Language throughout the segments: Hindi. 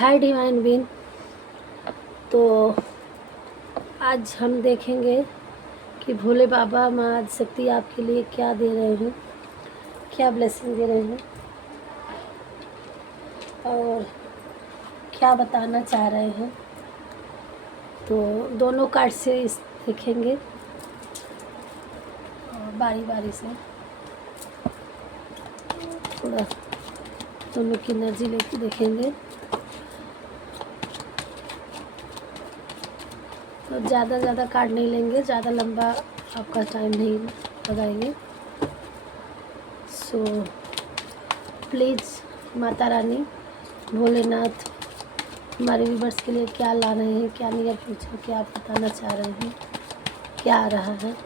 हाय डिवाइन विन। तो आज हम देखेंगे कि भोले बाबा माँ आदिशक्ति आपके लिए क्या दे रहे हैं, क्या ब्लेसिंग दे रहे हैं और क्या बताना चाह रहे हैं। तो दोनों कार्ड से इस देखेंगे और बारी बारी से थोड़ा दोनों की एनर्जी लेके देखेंगे। तो ज़्यादा कार्ड नहीं लेंगे, ज़्यादा लंबा आपका टाइम नहीं लगाएंगे। सो प्लीज़ माता रानी भोलेनाथ हमारे व्यूवर्स के लिए क्या ला रहे हैं, क्या नियर फ्यूचर क्या आप बताना चाह रहे हैं, क्या आ रहा है,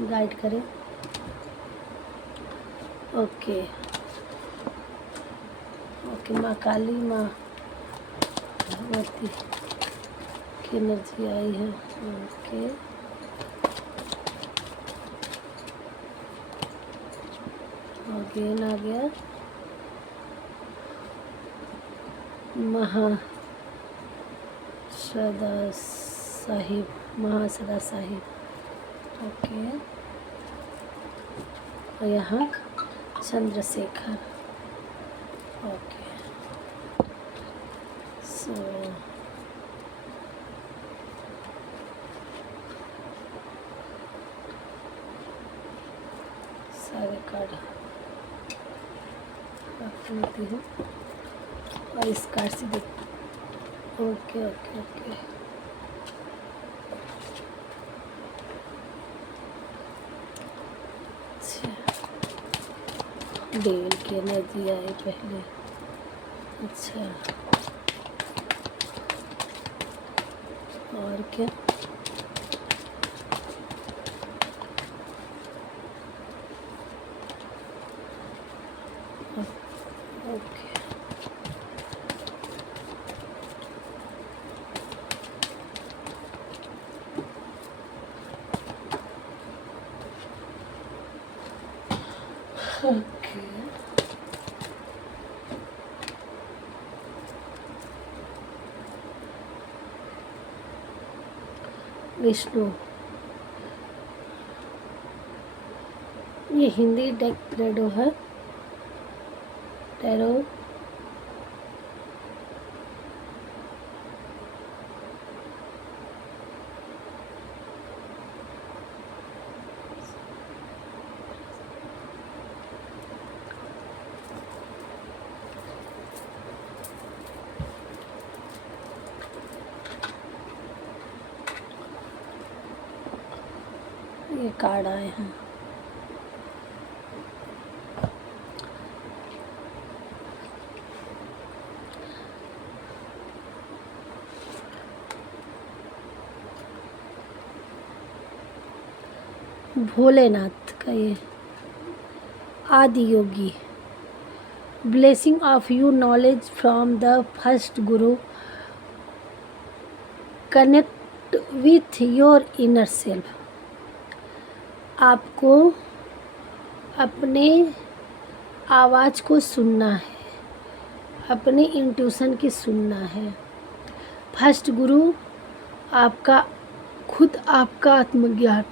गाइड करें। ओके माँ काली, माँ भगवती की एनर्जी आई है। ओके अगेन आ गया महासदा साहिब। ओके और यहाँ चंद्रशेखर। ओके सो सारे कार्ड रख लेती हूँ और इस कार्ड से देख। ओके अच्छा डेविल की एनर्जी आई पहले। अच्छा और क्या, ओके ओके विष्णु। ये हिंदी डेक टैरो है। टैरो ये कार्ड आए हैं। भोलेनाथ का ये Adi Yogi. Blessing of you knowledge from the first guru, connect with your inner self. आपको अपने आवाज़ को सुनना है, अपने इंट्यूशन की सुनना है। फर्स्ट गुरु आपका खुद, आपका आत्मज्ञान।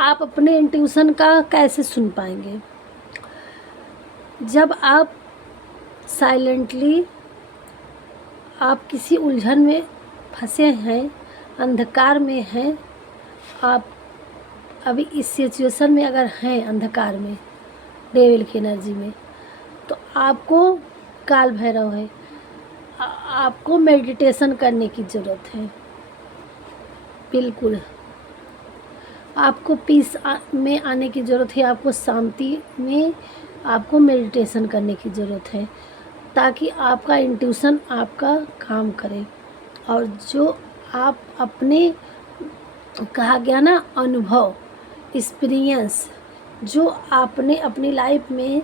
आप अपने इंट्यूशन का कैसे सुन पाएंगे? जब आप साइलेंटली आप किसी उलझन में फंसे हैं, अंधकार में हैं, आप अभी इस सिचुएशन में अगर हैं अंधकार में, डेविल की एनर्जी में, तो आपको काल भैरव है, आपको मेडिटेशन करने की ज़रूरत है। बिल्कुल आपको पीस में आने की ज़रूरत है, आपको शांति में आपको मेडिटेशन करने की ज़रूरत है, ताकि आपका इंट्यूशन आपका काम करे और जो आप अपने कहा गया ना अनुभव, एक्सपीरियंस, जो आपने अपनी लाइफ में,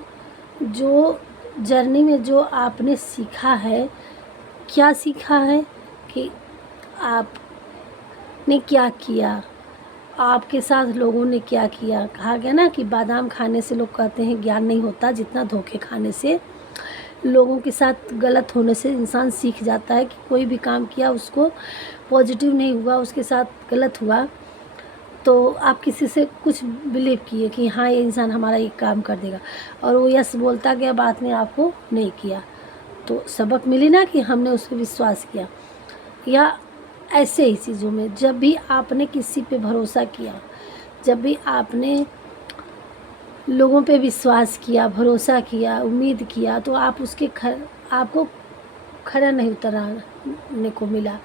जो जर्नी में जो आपने सीखा है, क्या सीखा है कि आपने क्या किया आपके साथ लोगों ने क्या किया। कहा गया ना कि बादाम खाने से लोग कहते हैं ज्ञान नहीं होता, जितना धोखे खाने से, लोगों के साथ गलत होने से इंसान सीख जाता है कि कोई भी काम किया उसको पॉजिटिव नहीं हुआ, उसके साथ गलत हुआ, तो आप किसी से कुछ बिलीव किए कि हाँ ये इंसान हमारा ये काम कर देगा, और वो यस बोलता गया, बाद में आपको नहीं किया, तो सबक मिली ना कि हमने उस पर विश्वास किया। या ऐसे ही चीज़ों में जब भी आपने किसी पे भरोसा किया, जब भी आपने लोगों पे विश्वास किया, भरोसा किया, उम्मीद किया, तो आप उसके आपको खरा नहीं उतरने को मिला।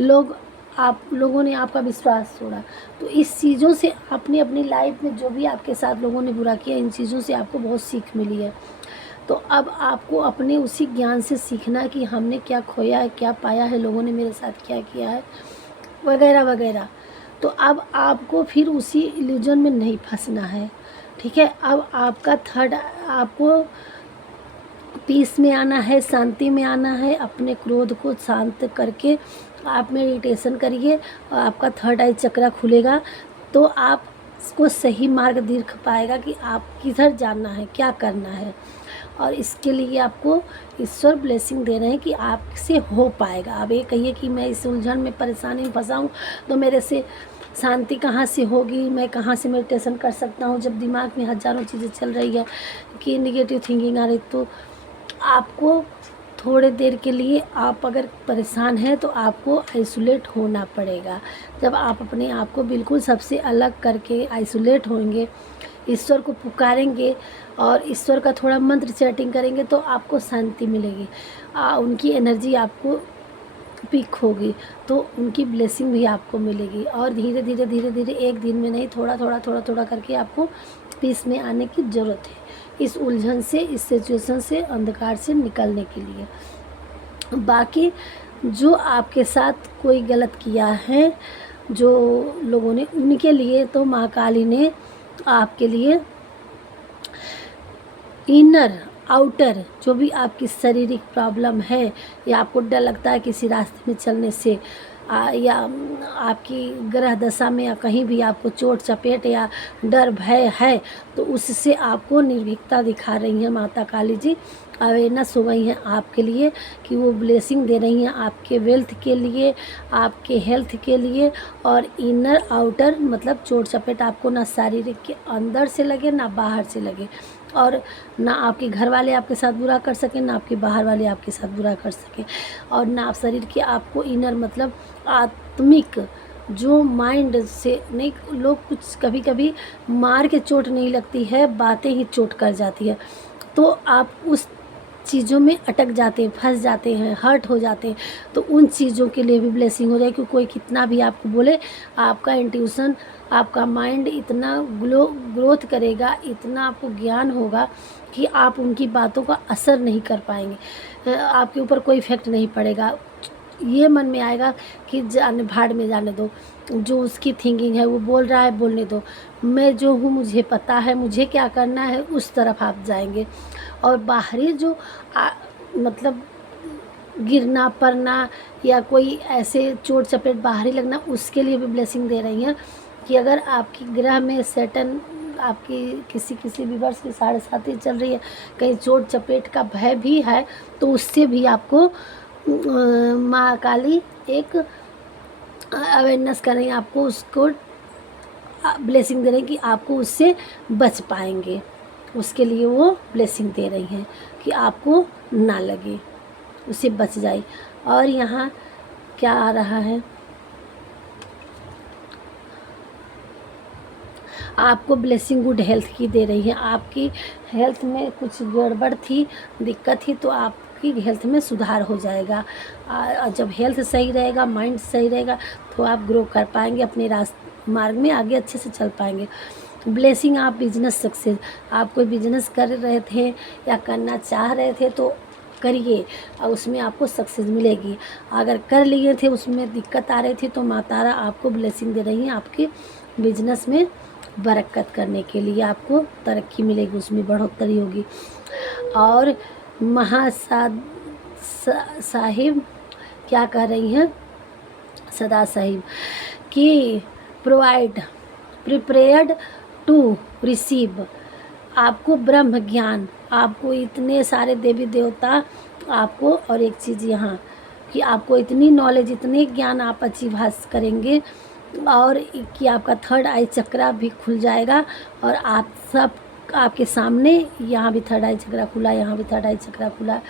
लोगों ने आपका विश्वास तोड़ा। तो इस चीज़ों से आपने अपनी लाइफ में जो भी आपके साथ लोगों ने बुरा किया, इन चीज़ों से आपको बहुत सीख मिली है। तो अब आपको अपने उसी ज्ञान से सीखना कि हमने क्या खोया है, क्या पाया है, लोगों ने मेरे साथ क्या किया है, वगैरह वगैरह। तो अब आपको फिर उसी इल्यूजन में नहीं फंसना है, ठीक है। अब आपका आपको पीस में आना है, शांति में आना है। अपने क्रोध को शांत करके आप मेडिटेशन करिए और आपका थर्ड आई चक्रा खुलेगा, तो आप को सही मार्ग दिख पाएगा कि आप किधर जाना है, क्या करना है। और इसके लिए आपको ईश्वर ब्लेसिंग दे रहे हैं कि आपसे हो पाएगा। आप ये कहिए कि मैं इस उलझन में, परेशानी में फंसा हूँ, तो मेरे से शांति कहाँ से होगी, मैं कहाँ से मेडिटेशन कर सकता हूँ, जब दिमाग में हज़ारों चीज़ें चल रही है कि निगेटिव थिंकिंग आ रही। तो आपको थोड़े देर के लिए, आप अगर परेशान हैं तो आपको आइसोलेट होना पड़ेगा। जब आप अपने आप को बिल्कुल सबसे अलग करके आइसोलेट होंगे, ईश्वर को पुकारेंगे और ईश्वर का थोड़ा मंत्र चैटिंग करेंगे, तो आपको शांति मिलेगी। उनकी एनर्जी आपको पिक होगी, तो उनकी ब्लेसिंग भी आपको मिलेगी। और धीरे धीरे धीरे धीरे, एक दिन में नहीं, थोड़ा थोड़ा थोड़ा थोड़ा करके आपको पीस में आने की ज़रूरत है, इस उलझन से, इस सिचुएशन से, अंधकार से निकलने के लिए। बाकी जो आपके साथ कोई गलत किया है, जो लोगों ने, उनके लिए तो माँ काली ने आपके लिए इनर आउटर, जो भी आपकी शारीरिक प्रॉब्लम है, या आपको डर लगता है किसी रास्ते में चलने से, या आपकी ग्रह दशा में या कहीं भी आपको चोट चपेट या डर भय है, तो उससे आपको निर्भीकता दिखा रही हैं माता काली जी। अवेयरनेस हो गई हैं आपके लिए कि वो ब्लेसिंग दे रही हैं आपके वेल्थ के लिए, आपके हेल्थ के लिए। और इनर आउटर मतलब चोट चपेट आपको ना शारीरिक के अंदर से लगे, ना बाहर से लगे, और ना आपके घर वाले आपके साथ बुरा कर सकें, ना आपके बाहर वाले आपके साथ बुरा कर सकें, और ना आप शरीर के, आपको इनर मतलब आत्मिक, जो माइंड से नहीं, लोग कुछ कभी कभी मार के चोट नहीं लगती है, बातें ही चोट कर जाती है, तो आप उस चीज़ों में अटक जाते हैं, फंस जाते हैं, हर्ट हो जाते हैं। तो उन चीज़ों के लिए भी ब्लेसिंग हो जाए कि कोई कितना भी आपको बोले, आपका इंट्यूशन, आपका माइंड इतना ग्रोथ करेगा, इतना आपको ज्ञान होगा कि आप उनकी बातों का असर नहीं कर पाएंगे, आपके ऊपर कोई इफेक्ट नहीं पड़ेगा। ये मन में आएगा कि जाने भाड़ में जाने दो, जो उसकी थिंकिंग है वो बोल रहा है, बोलने दो, मैं जो हूँ मुझे पता है, मुझे क्या करना है, उस तरफ आप जाएंगे। और बाहरी जो मतलब गिरना पड़ना या कोई ऐसे चोट चपेट बाहरी लगना, उसके लिए भी ब्लेसिंग दे रही हैं कि अगर आपकी ग्रह में सैटर्न आपकी किसी भी वर्ष की 7.5 चल रही है, कहीं चोट चपेट का भय भी है, तो उससे भी आपको माँ काली एक अवेयरनेस कर रही हैं, आपको उसको ब्लेसिंग दे रही हैं कि आपको उससे बच पाएंगे। उसके लिए वो ब्लेसिंग दे रही हैं कि आपको ना लगे, उससे बच जाए। और यहाँ क्या आ रहा है, आपको ब्लेसिंग गुड हेल्थ की दे रही है। आपकी हेल्थ में कुछ गड़बड़ थी, दिक्कत थी, तो आपकी हेल्थ में सुधार हो जाएगा। जब हेल्थ सही रहेगा, माइंड सही रहेगा, तो आप ग्रो कर पाएंगे, अपने मार्ग में आगे अच्छे से चल पाएंगे। ब्लेसिंग, आप बिजनेस सक्सेस, आप कोई बिजनेस कर रहे थे या करना चाह रहे थे तो करिए, और उसमें आपको सक्सेस मिलेगी। अगर कर लिए थे, उसमें दिक्कत आ रही थी, तो माता तारा आपको ब्लेसिंग दे रही हैं आपके बिजनेस में बरकत करने के लिए, आपको तरक्की मिलेगी, उसमें बढ़ोतरी होगी। और साहिब क्या कह रही हैं, सदा साहिब कि प्रोवाइड प्रिपेयर्ड टू रिसीव। आपको ब्रह्म ज्ञान, आपको इतने सारे देवी देवता आपको, और एक चीज़ यहाँ कि आपको इतनी नॉलेज, इतने ज्ञान आप अचीव हासिल करेंगे, और कि आपका थर्ड आई चक्रा भी खुल जाएगा, और आप सब आपके सामने, यहाँ भी थर्ड आई चक्रा खुला, यहाँ भी थर्ड आई चक्रा खुला,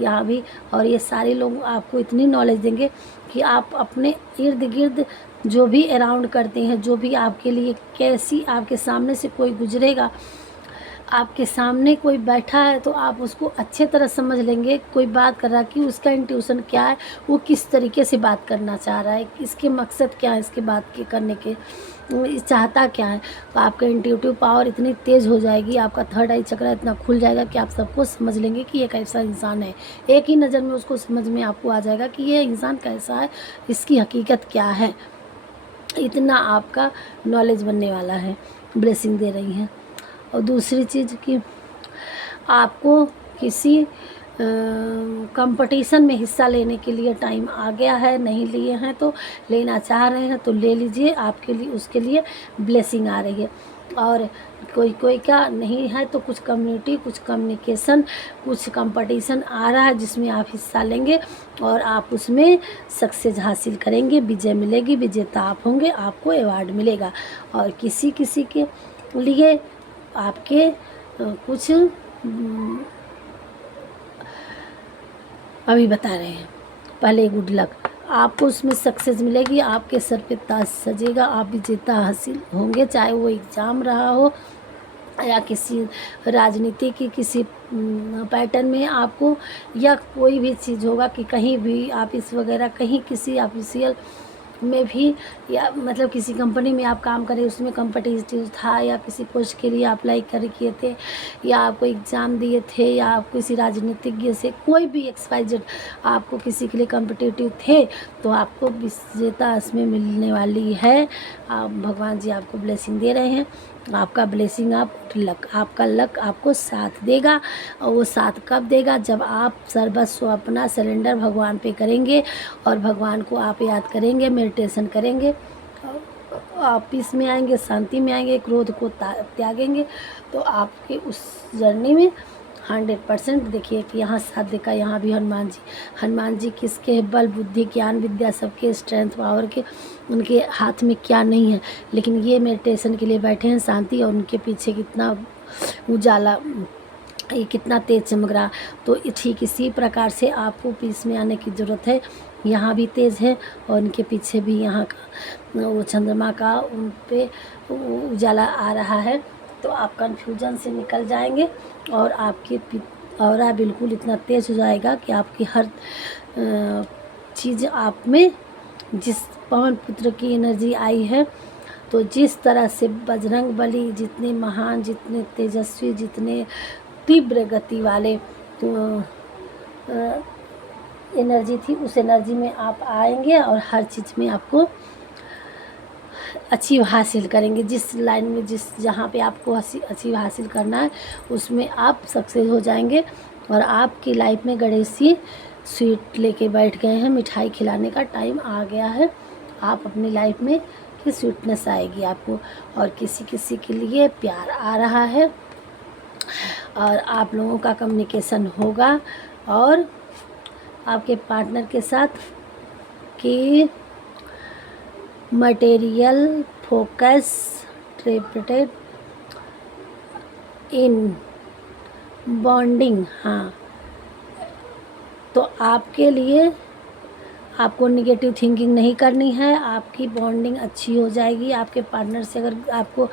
यहाँ भी, और ये सारे लोग आपको इतनी नॉलेज देंगे कि आप अपने इर्द गिर्द जो भी अराउंड करते हैं, जो भी आपके लिए, कैसी आपके सामने से कोई गुजरेगा, आपके सामने कोई बैठा है तो आप उसको अच्छे तरह समझ लेंगे, कोई बात कर रहा है कि उसका इंट्यूशन क्या है, वो किस तरीके से बात करना चाह रहा है, इसके मकसद क्या है, इसके बात के करने के चाहता क्या है। तो आपका इंट्यूटिव पावर इतनी तेज़ हो जाएगी, आपका थर्ड आई चक्रा इतना खुल जाएगा कि आप सबको समझ लेंगे कि ये कैसा इंसान है। एक ही नज़र में उसको समझ में आपको आ जाएगा कि ये इंसान कैसा है, इसकी हकीकत क्या है। इतना आपका नॉलेज बनने वाला है, ब्लेसिंग दे रही हैं। और दूसरी चीज़ कि आपको किसी कंपटीशन में हिस्सा लेने के लिए टाइम आ गया है, नहीं लिए हैं तो लेना चाह रहे हैं तो ले लीजिए, आपके लिए उसके लिए ब्लेसिंग आ रही है। और कोई का नहीं है तो कुछ कम्युनिटी, कुछ कम्युनिकेशन, कुछ कंपटीशन आ रहा है जिसमें आप हिस्सा लेंगे और आप उसमें सक्सेस हासिल करेंगे, विजय मिलेगी, विजेता आप होंगे, आपको अवार्ड मिलेगा। और किसी किसी के लिए आपके कुछ अभी बता रहे हैं, पहले गुड लक, आपको उसमें सक्सेस मिलेगी, आपके सर पे ताज सजेगा, आप विजेता हासिल होंगे, चाहे वो एग्ज़ाम रहा हो या किसी राजनीति की किसी पैटर्न में आपको, या कोई भी चीज़ होगा कि कहीं भी ऑफिस वगैरह, कहीं किसी ऑफिशियल में भी, या मतलब किसी कंपनी में आप काम करें, उसमें कॉम्पिटिटिव था, या किसी पोस्ट के लिए अप्लाई किए थे, या आपको एग्ज़ाम दिए थे, या आप किसी राजनीतिज्ञ से, कोई भी XYZ आपको किसी के लिए कॉम्पिटिटिव थे, तो आपको विजेता इसमें मिलने वाली है। आप भगवान जी आपको ब्लेसिंग दे रहे हैं, आपका ब्लेसिंग, आप लक, आपका लक आपको साथ देगा। और वो साथ कब देगा, जब आप सर्वस्व अपना सरेंडर भगवान पे करेंगे और भगवान को आप याद करेंगे, मेडिटेशन करेंगे, आप पीस में आएंगे, शांति में आएंगे, क्रोध को त्यागेंगे, तो आपके उस जर्नी में 100%। देखिए कि यहाँ साथ देखा, यहाँ भी हनुमान जी किसके बल, बुद्धि, ज्ञान, विद्या, सबके स्ट्रेंथ पावर के, उनके हाथ में क्या नहीं है, लेकिन ये मेडिटेशन के लिए बैठे हैं, शांति, और उनके पीछे कितना उजाला, ये कितना तेज चमक रहा। तो ठीक इसी प्रकार से आपको पीस में आने की ज़रूरत है। यहाँ भी तेज़ है और उनके पीछे भी यहाँ का वो चंद्रमा का उन पे उजाला आ रहा है, तो आप कन्फ्यूजन से निकल जाएंगे और आपकी ऑरा बिल्कुल इतना तेज़ हो जाएगा कि आपकी हर चीज़ आप में, जिस पवन पुत्र की एनर्जी आई है, तो जिस तरह से बजरंग बली जितने महान, जितने तेजस्वी, जितने तीव्र गति वाले एनर्जी थी, उस एनर्जी में आप आएंगे और हर चीज़ में आपको अचीव हासिल करेंगे। जिस लाइन में, जहाँ पे आपको अचीव हासिल करना है, उसमें आप सक्सेस हो जाएंगे। और आपकी लाइफ में गणेश जी स्वीट लेके बैठ गए हैं, मिठाई खिलाने का टाइम आ गया है। आप अपनी लाइफ में कि स्वीटनेस आएगी आपको, और किसी किसी के लिए प्यार आ रहा है, और आप लोगों का कम्युनिकेशन होगा और आपके पार्टनर के साथ कि मटेरियल फोकस ट्रिपेटेड इन बॉन्डिंग। हाँ, तो आपके लिए आपको निगेटिव थिंकिंग नहीं करनी है, आपकी बॉन्डिंग अच्छी हो जाएगी। आपके पार्टनर से अगर आपको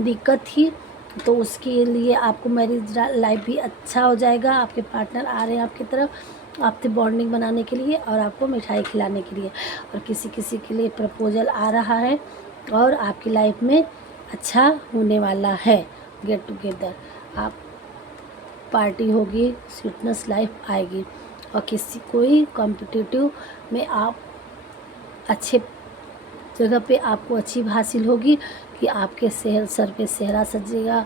दिक्कत थी तो उसके लिए आपको मैरिज लाइफ भी अच्छा हो जाएगा। आपके पार्टनर आ रहे हैं आपकी तरफ आपसे बॉन्डिंग बनाने के लिए और आपको मिठाई खिलाने के लिए। और किसी किसी के लिए प्रपोजल आ रहा है और आपकी लाइफ में अच्छा होने वाला है। गेट टुगेदर, आप पार्टी होगी, स्वीटनेस लाइफ आएगी। और किसी कोई कॉम्पिटिटिव में आप अच्छे जगह पे आपको अच्छी हासिल होगी कि आपके सर पे सेहरा सजेगा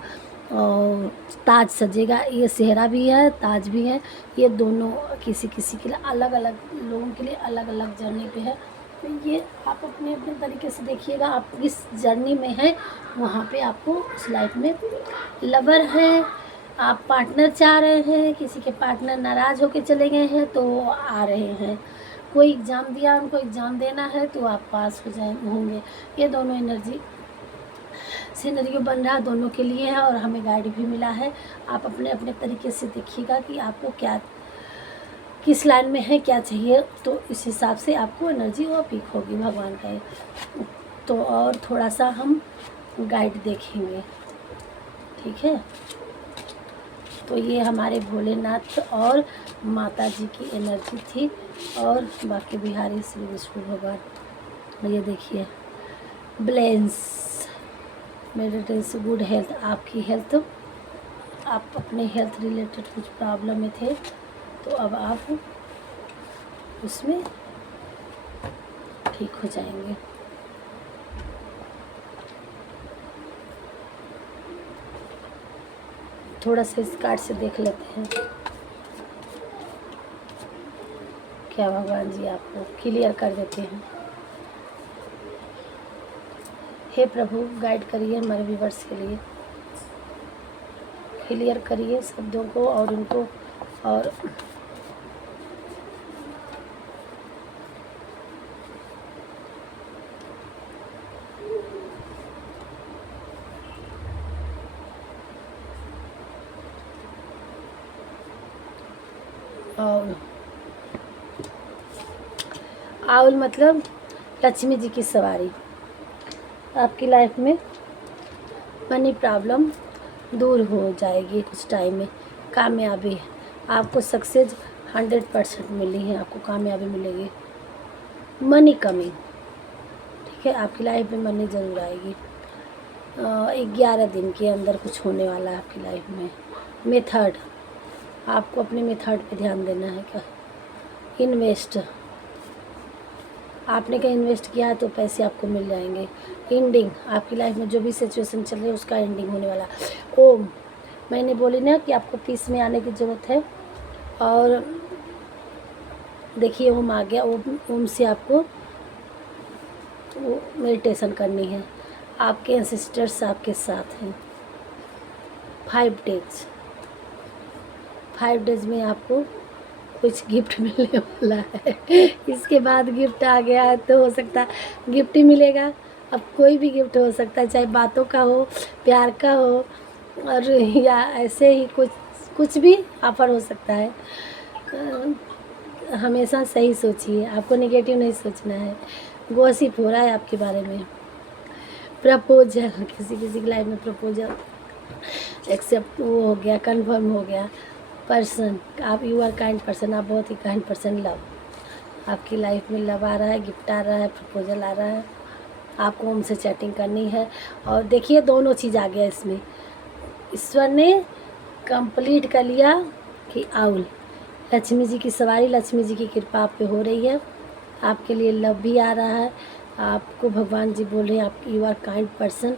और ताज सजेगा। ये सेहरा भी है, ताज भी है, ये दोनों किसी किसी के लिए अलग अलग, लोगों के लिए अलग अलग जर्नी पे है। तो ये आप अपने अपने तरीके से देखिएगा। आप इस जर्नी में हैं, वहाँ पे आपको उस लाइफ में लवर है, आप पार्टनर चाह रहे हैं, किसी के पार्टनर नाराज़ होकर चले गए हैं तो वो आ रहे हैं, कोई एग्ज़ाम दिया, उनको एग्ज़ाम देना है तो आप पास हो जाए होंगे। ये दोनों एनर्जी सिनेरियो बन रहा दोनों के लिए है और हमें गाइड भी मिला है। आप अपने अपने तरीके से देखिएगा कि आपको क्या, किस लाइन में है, क्या चाहिए, तो इस हिसाब से आपको एनर्जी वो पिक होगी भगवान का ये। तो और थोड़ा सा हम गाइड देखेंगे, ठीक है। तो ये हमारे भोलेनाथ और माता जी की एनर्जी थी और बाकी बिहारी श्री विष्णु भगवान। ये देखिए, ब्लेंस मेडिटेंस, गुड हेल्थ, आपकी हेल्थ, आप अपने हेल्थ रिलेटेड कुछ प्रॉब्लम में थे तो अब आप उसमें ठीक हो जाएंगे। थोड़ा सा इस कार्ड से देख लेते हैं क्या भगवान जी आपको क्लियर कर देते हैं। हे प्रभु, गाइड करिए हमारे व्यूवर्स के लिए, क्लियर करिए शब्दों को और उनको, और आउल मतलब लक्ष्मी जी की सवारी। आपकी लाइफ में मनी प्रॉब्लम दूर हो जाएगी कुछ टाइम में। कामयाबी, आपको सक्सेस 100% मिली है, आपको कामयाबी मिलेगी। मनी कमिंग, ठीक है, आपकी लाइफ में मनी ज़रूर आएगी। 11 दिन के अंदर कुछ होने वाला है आपकी लाइफ में। मेथड, आपको अपने मेथड पे ध्यान देना है। क्या इन्वेस्ट, आपने कहीं इन्वेस्ट किया है तो पैसे आपको मिल जाएंगे। एंडिंग, आपकी लाइफ में जो भी सिचुएशन चल रही है उसका एंडिंग होने वाला। ओम, मैंने बोली ना कि आपको पीस में आने की ज़रूरत है, और देखिए ओम आ गया। ओम से आपको वो मेडिटेशन करनी है। आपके एंसेस्टर्स आपके साथ हैं। 5 डेज में आपको कुछ गिफ्ट मिलने वाला है। इसके बाद गिफ्ट आ गया है तो हो सकता है गिफ्ट ही मिलेगा। अब कोई भी गिफ्ट हो सकता है, चाहे बातों का हो, प्यार का हो, और या ऐसे ही कुछ भी ऑफर हो सकता है। हमेशा सही सोचिए, आपको नेगेटिव नहीं सोचना है। गॉसिप हो रहा है आपके बारे में। प्रपोजल, किसी किसी की लाइफ में प्रपोजल एक्सेप्ट वो हो गया, कंफर्म हो गया। पर्सन, आप यू आर काइंड पर्सन, आप बहुत ही काइंड पर्सन। लव, आपकी लाइफ में लव आ रहा है, गिफ्ट आ रहा है, प्रपोजल आ रहा है। आपको उनसे चैटिंग करनी है। और देखिए दोनों चीज़ आ गया इसमें। ईश्वर ने कंप्लीट कर लिया कि आउल, लक्ष्मी जी की सवारी, लक्ष्मी जी की कृपा आप पे हो रही है। आपके लिए लव भी आ रहा है। आपको भगवान जी बोल रहे हैं आप यू आर काइंड पर्सन।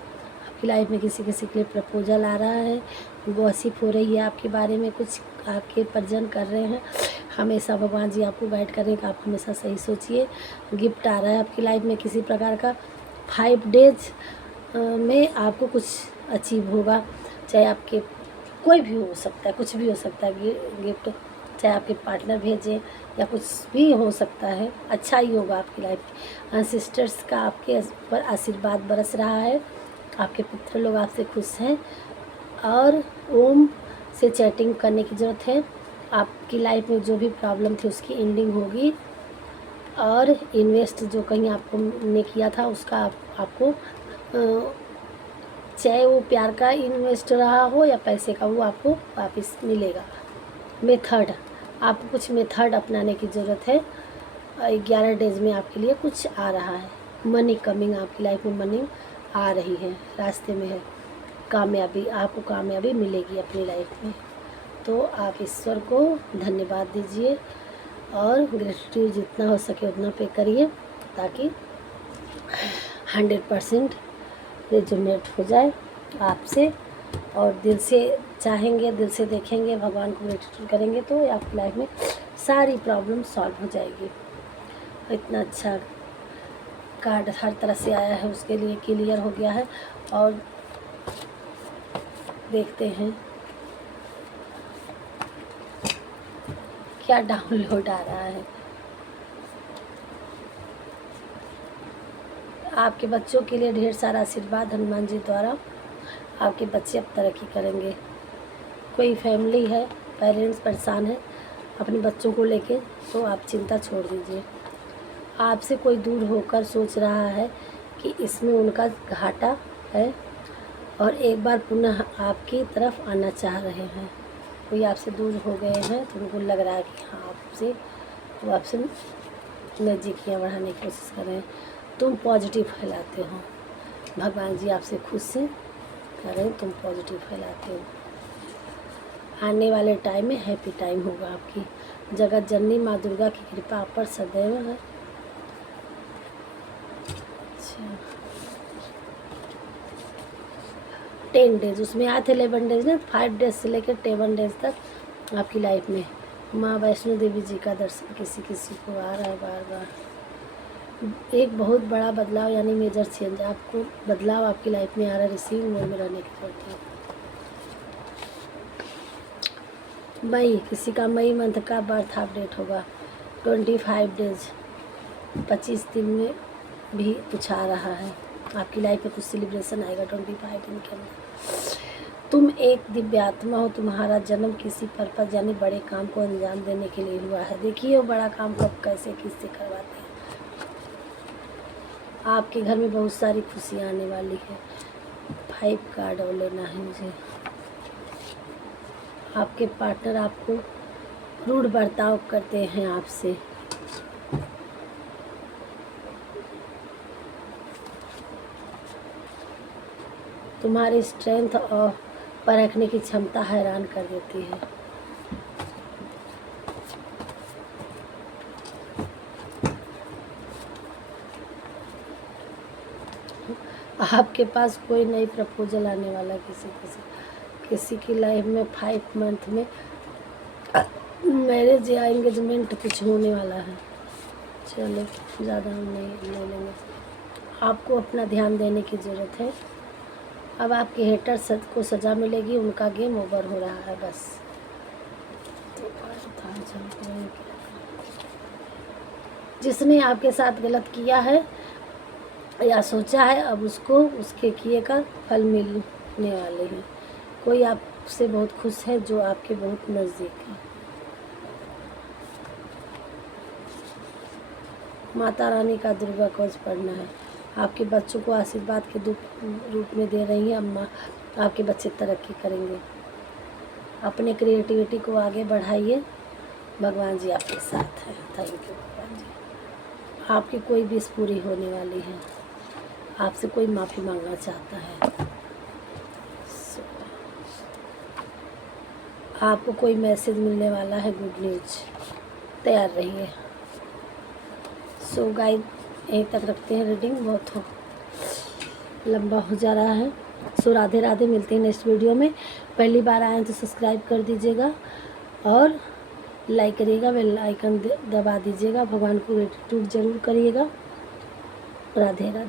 आपकी लाइफ में किसी किसी के लिए प्रपोजल आ रहा है। गॉसिप हो रही है आपके बारे में, कुछ आपके पर्जन कर रहे हैं। हमेशा भगवान जी आपको गाइड कर रहे हैं कि आप हमेशा सही सोचिए। गिफ्ट आ रहा है आपकी लाइफ में किसी प्रकार का। 5 डेज में आपको कुछ अचीव होगा, चाहे आपके कोई भी हो सकता है, कुछ भी हो सकता है गिफ्ट, चाहे आपके पार्टनर भेजें या कुछ भी हो सकता है। अच्छा ही होगा आपकी लाइफ में। एंसेस्टर्स का आपके पर आशीर्वाद बरस रहा है। आपके पुत्र लोग आपसे खुश हैं। और ओम से चैटिंग करने की ज़रूरत है। आपकी लाइफ में जो भी प्रॉब्लम थी उसकी एंडिंग होगी। और इन्वेस्ट जो कहीं आपको ने किया था उसका आपको चाहे वो प्यार का इन्वेस्ट रहा हो या पैसे का, वो आपको वापस मिलेगा। मेथड, आपको कुछ मेथड अपनाने की ज़रूरत है। 11 डेज में आपके लिए कुछ आ रहा है। मनी कमिंग, आपकी लाइफ में मनी आ रही है, रास्ते में है। कामयाबी, आपको कामयाबी मिलेगी अपनी लाइफ में। तो आप ईश्वर को धन्यवाद दीजिए और ग्रेटिट्यूड जितना हो सके उतना पे करिए, ताकि 100% रेजोनेट हो जाए आपसे। और दिल से चाहेंगे, दिल से देखेंगे, भगवान को ग्रेटिट्यूड करेंगे तो आपकी लाइफ में सारी प्रॉब्लम सॉल्व हो जाएगी। इतना अच्छा कार्ड हर तरह से आया है उसके लिए क्लियर हो गया है। और देखते हैं क्या डाउनलोड आ रहा है। आपके बच्चों के लिए ढेर सारा आशीर्वाद हनुमान जी द्वारा। आपके बच्चे अब तरक्की करेंगे। कोई फैमिली है, पेरेंट्स परेशान है अपने बच्चों को लेके, तो आप चिंता छोड़ दीजिए। आपसे कोई दूर होकर सोच रहा है कि इसमें उनका घाटा है और एक बार पुनः आपकी तरफ आना चाह रहे हैं। कोई आपसे दूर हो गए हैं तो उनको लग रहा है कि हाँ वो आपसे नज़दीकियाँ बढ़ाने की कोशिश कर रहे हैं। तुम पॉजिटिव फैलाते हो, भगवान जी आपसे खुश कर रहे हैं, तुम पॉजिटिव फैलाते हो। आने वाले टाइम में हैप्पी टाइम होगा आपकी। जगत जननी माँ दुर्गा की कृपा आप पर सदैव है। अच्छा 10 डेज उसमें आए थे, 11 डेज ना, 5 डेज से लेकर 7 डेज तक आपकी लाइफ में माँ वैष्णो देवी जी का दर्शन किसी किसी को आ रहा है बार बार। एक बहुत बड़ा बदलाव यानी मेजर चेंज, आपको बदलाव आपकी लाइफ में आ रहा है। रिसीविंग मोड में रहने की जरूरत है। मई, किसी का मई मंथ का बर्थ अपडेट होगा। 25 डेज, 25 दिन में भी कुछ आ रहा है आपकी लाइफ में, कुछ सेलिब्रेशन आएगा 25 दिन के अंदर। तुम एक दिव्य आत्मा हो, तुम्हारा जन्म किसी पर्पज यानी बड़े काम को अंजाम देने के लिए हुआ है। देखिए वो बड़ा काम कब कैसे किससे करवाते हैं। आपके घर में बहुत सारी खुशियाँ आने वाली है। 5 कार्ड और लेना है मुझे। आपके पार्टनर आपको रूड बर्ताव करते हैं आपसे। तुम्हारी स्ट्रेंथ और परखने की क्षमता हैरान कर देती है। आपके पास कोई नई प्रपोजल आने वाला किसी की लाइफ में 5 मंथ में मैरिज या एंगेजमेंट कुछ होने वाला है। चलो ज़्यादा हम नहीं लेंगे। आपको अपना ध्यान देने की ज़रूरत है। अब आपके हेटर्स को सज़ा मिलेगी, उनका गेम ओवर हो रहा है बस। जिसने आपके साथ गलत किया है या सोचा है, अब उसको उसके किए का फल मिलने वाले हैं। कोई आपसे बहुत खुश है जो आपके बहुत नज़दीक है। माता रानी का दुर्गा कवच पढ़ना है। आपके बच्चों को आशीर्वाद के रूप में दे रही हैं अम्मा। आपके बच्चे तरक्की करेंगे। अपने क्रिएटिविटी को आगे बढ़ाइए, भगवान जी आपके साथ हैं। थैंक यू भगवान जी। आपकी कोई विश पूरी होने वाली है। आपसे कोई माफ़ी मांगना चाहता है। आपको कोई मैसेज मिलने वाला है, गुड न्यूज, तैयार रहिए। सो गाइड यहीं तक रखते हैं रीडिंग, बहुत लंबा हो जा रहा है। सो राधे राधे, मिलते हैं नेक्स्ट वीडियो में। पहली बार आए तो सब्सक्राइब कर दीजिएगा और लाइक करिएगा, बेल आइकन दबा दीजिएगा। भगवान को ग्रेटिट्यूड जरूर करिएगा। राधे राधे।